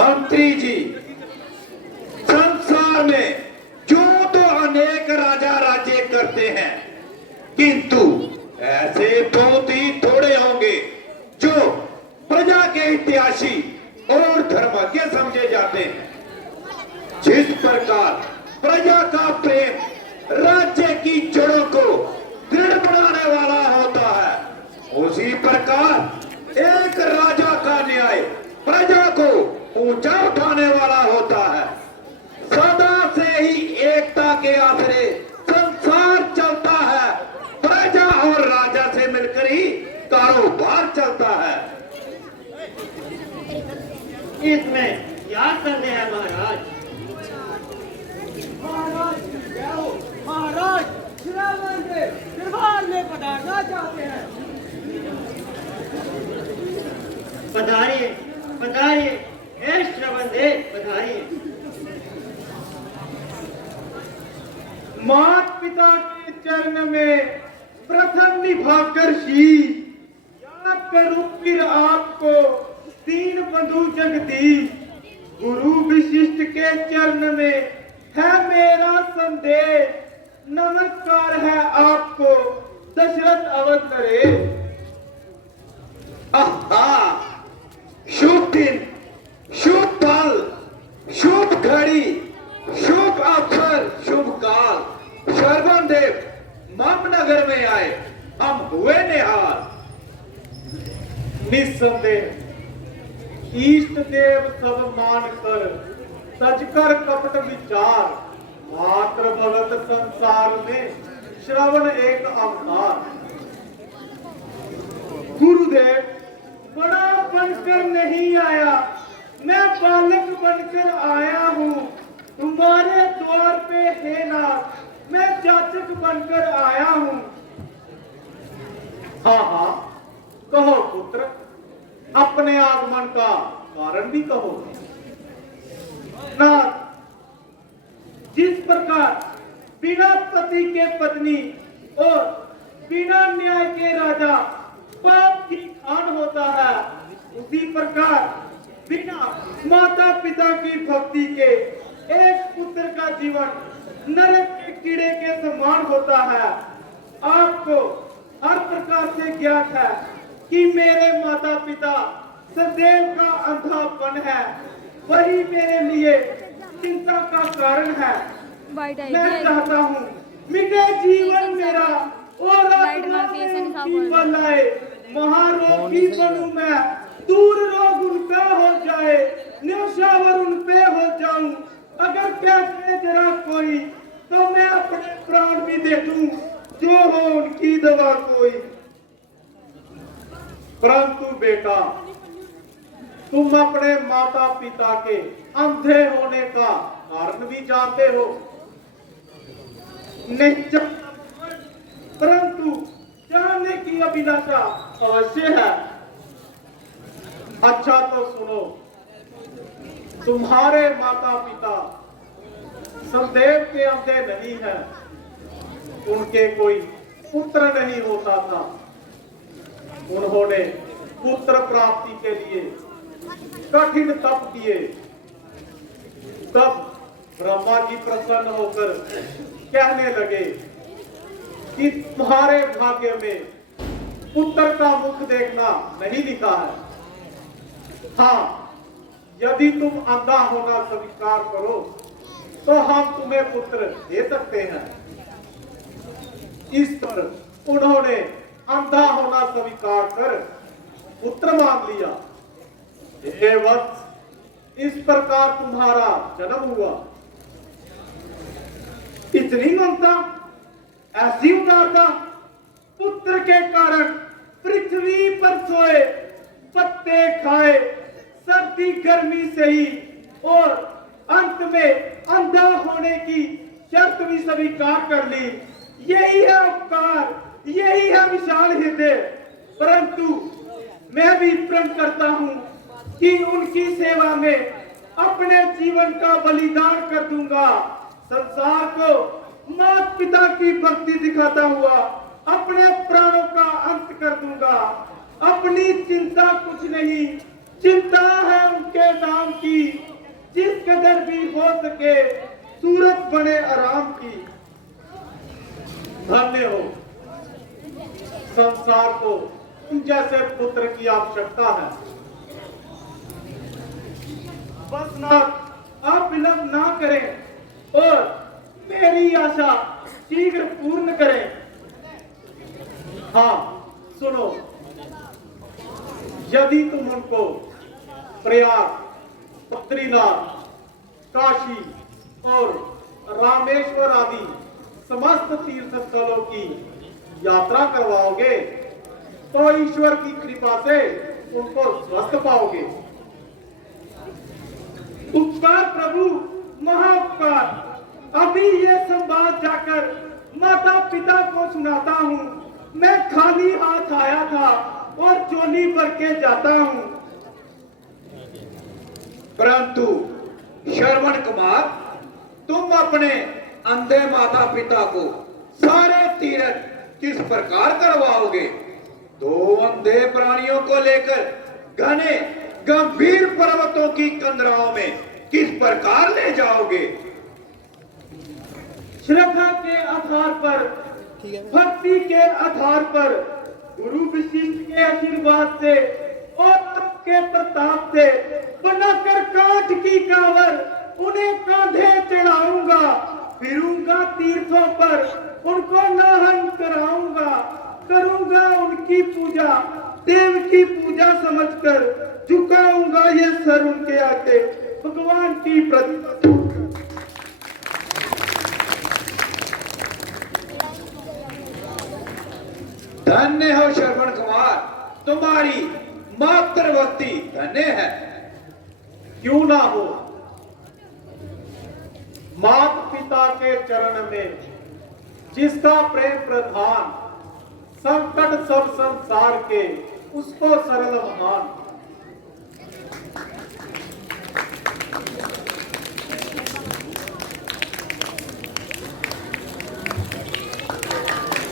मंत्री जी, संसार में जो तो अनेक राजा राज्य करते हैं, किंतु ऐसे बहुत ही थोड़े होंगे जो प्रजा के हितैषी और धर्मज्ञ समझे जाते हैं। जिस प्रकार प्रजा का प्रेम राज्य की जड़ों को दृढ़ बनाने वाला होता है, उसी प्रकार एक राजा का न्याय प्रजा को ऊंचा उठाने वाला होता है। सदा से ही एकता के आसरे संसार चलता है। प्रजा और राजा से मिलकर ही कारोबार चलता है। इसमें क्या करने हैं महाराज? महाराज श्रावण देव दरबार में पधारना चाहते हैं। पधारिए पधारिए, हे श्रवण देव पधारिए। माता पिता के चरण में प्रथम निभाकर शीश, या करूं फिर आपको दीन बंधु जगदीश। गुरु विशिष्ट के चरण में है मेरा संदेश, नमस्कार है आपको दशरथ अवध नरेश। आहा, शुभ दिन, शुभ पल, शुभ घड़ी, शुभ अवसर, शुभ काल। श्रवण देव मम नगर में आए, हम हुए निहाल। निस्संदेह इष्ट देव सब मान कर, सजकर कपट विचार। मात्र भगत संसार में श्रवण एक अवतार। गुरुदेव बड़ा बनकर नहीं आया, मैं बालक बनकर आया हूँ। तुम्हारे द्वार पे है नाथ, मैं जाचक बनकर आया हूँ। हाँ हाँ कहो पुत्र, अपने आगमन का कारण भी कहो। नाथ, जिस प्रकार बिना पति के पत्नी और बिना न्याय के राजा पाप की खान होता है, उसी प्रकार बिना माता पिता की भक्ति के एक पुत्र का जीवन नरक के कीड़े के समान होता है। आपको हर प्रकार से ज्ञात है कि मेरे माता पिता सदैव का अंधापन है, वही मेरे लिए चिंता का कारण है। मैं चाहता हूँ मिटे जीवन मेरा और आत्मा में उनकी बल आए। महारोगी बनूं मैं, दूर रोग उन पे हो जाए, न्यौछावर उन पे हो जाऊं। अगर कहते जरा कोई तो मैं अपने प्राण भी दे दूं, जो हो उनकी दवा कोई। परंतु बेटा, तुम अपने माता पिता के अंधे होने का कारण भी जानते हो। नहीं जानता, परंतु जानने की अभिलाषा अवश्य है। अच्छा तो सुनो, तुम्हारे माता पिता सदैव के अंधे नहीं है। उनके कोई पुत्र नहीं होता था। उन्होंने पुत्र प्राप्ति के लिए कठिन तप किए। तब ब्रह्मा जी प्रसन्न होकर कहने लगे कि तुम्हारे भाग्य में पुत्र का मुख देखना नहीं लिखा है। हाँ, यदि तुम अंधा होना स्वीकार करो तो हम तुम्हें पुत्र दे सकते हैं। इस पर उन्होंने अंधा होना स्वीकार कर पुत्र मांग लिया। हे वत्स, इस प्रकार तुम्हारा जन्म हुआ। इतनी ममता, ऐसी उदारता, पुत्र के कारण पृथ्वी पर सोए, पत्ते खाए, सर्दी गर्मी से ही और अंत में अंधा होने की शर्त भी स्वीकार कर ली। यही है उपकार, यही है विशाल हृदय। परंतु मैं भी प्रण करता हूँ कि उनकी सेवा में अपने जीवन का बलिदान कर दूंगा। संसार को माता पिता की भक्ति दिखाता हुआ अपने प्राणों का अंत कर दूंगा। अपनी चिंता कुछ नहीं, चिंता है उनके नाम की, जिस कदर भी हो सके सूरत बने आराम की। धन्य हो संसार को तुम जैसे पुत्र की आवश्यकता है। बस नाथ आप विलंब ना करें और मेरी आशा शीघ्र पूर्ण करें। हाँ सुनो, यदि तुम उनको प्रयाग, बद्रीनाथ, काशी और रामेश्वर आदि समस्त तीर्थ स्थलों की यात्रा करवाओगे तो ईश्वर की कृपा से उनको स्वस्थ पाओगे। उपकार प्रभु, महाउपकार। अभी ये संवाद जाकर माता पिता को सुनाता हूँ। मैं खाली हाथ आया था और चोली भर के जाता हूँ। परंतु श्रवण कुमार, तुम अपने अंधे माता पिता को सारे तीर्थ किस प्रकार करवाओगे? दो अंधे प्राणियों को लेकर घने गंभीर पर्वतों की कंदराओं में किस प्रकार ले जाओगे? श्रद्धा के आधार पर, भक्ति के आधार पर, गुरु विशिष्ट के आशीर्वाद से और आपके प्रताप से बनाकर काठ की कांवर उन्हें कांधे चढ़ाऊंगा। फिरूंगा तीर्थों पर, उनको नाहन कराऊंगा। करूंगा उनकी पूजा, देव की पूजा समझकर झुकाऊंगा ये सर उनके आगे भगवान की प्रतिमा। धन्य हो श्रवण कुमार, तुम्हारी मातृभक्ति धन्य है। क्यों ना हो, मात पिता के चरण में जिसका प्रेम प्रधान, संकट सब संसार के उसको सरल मान।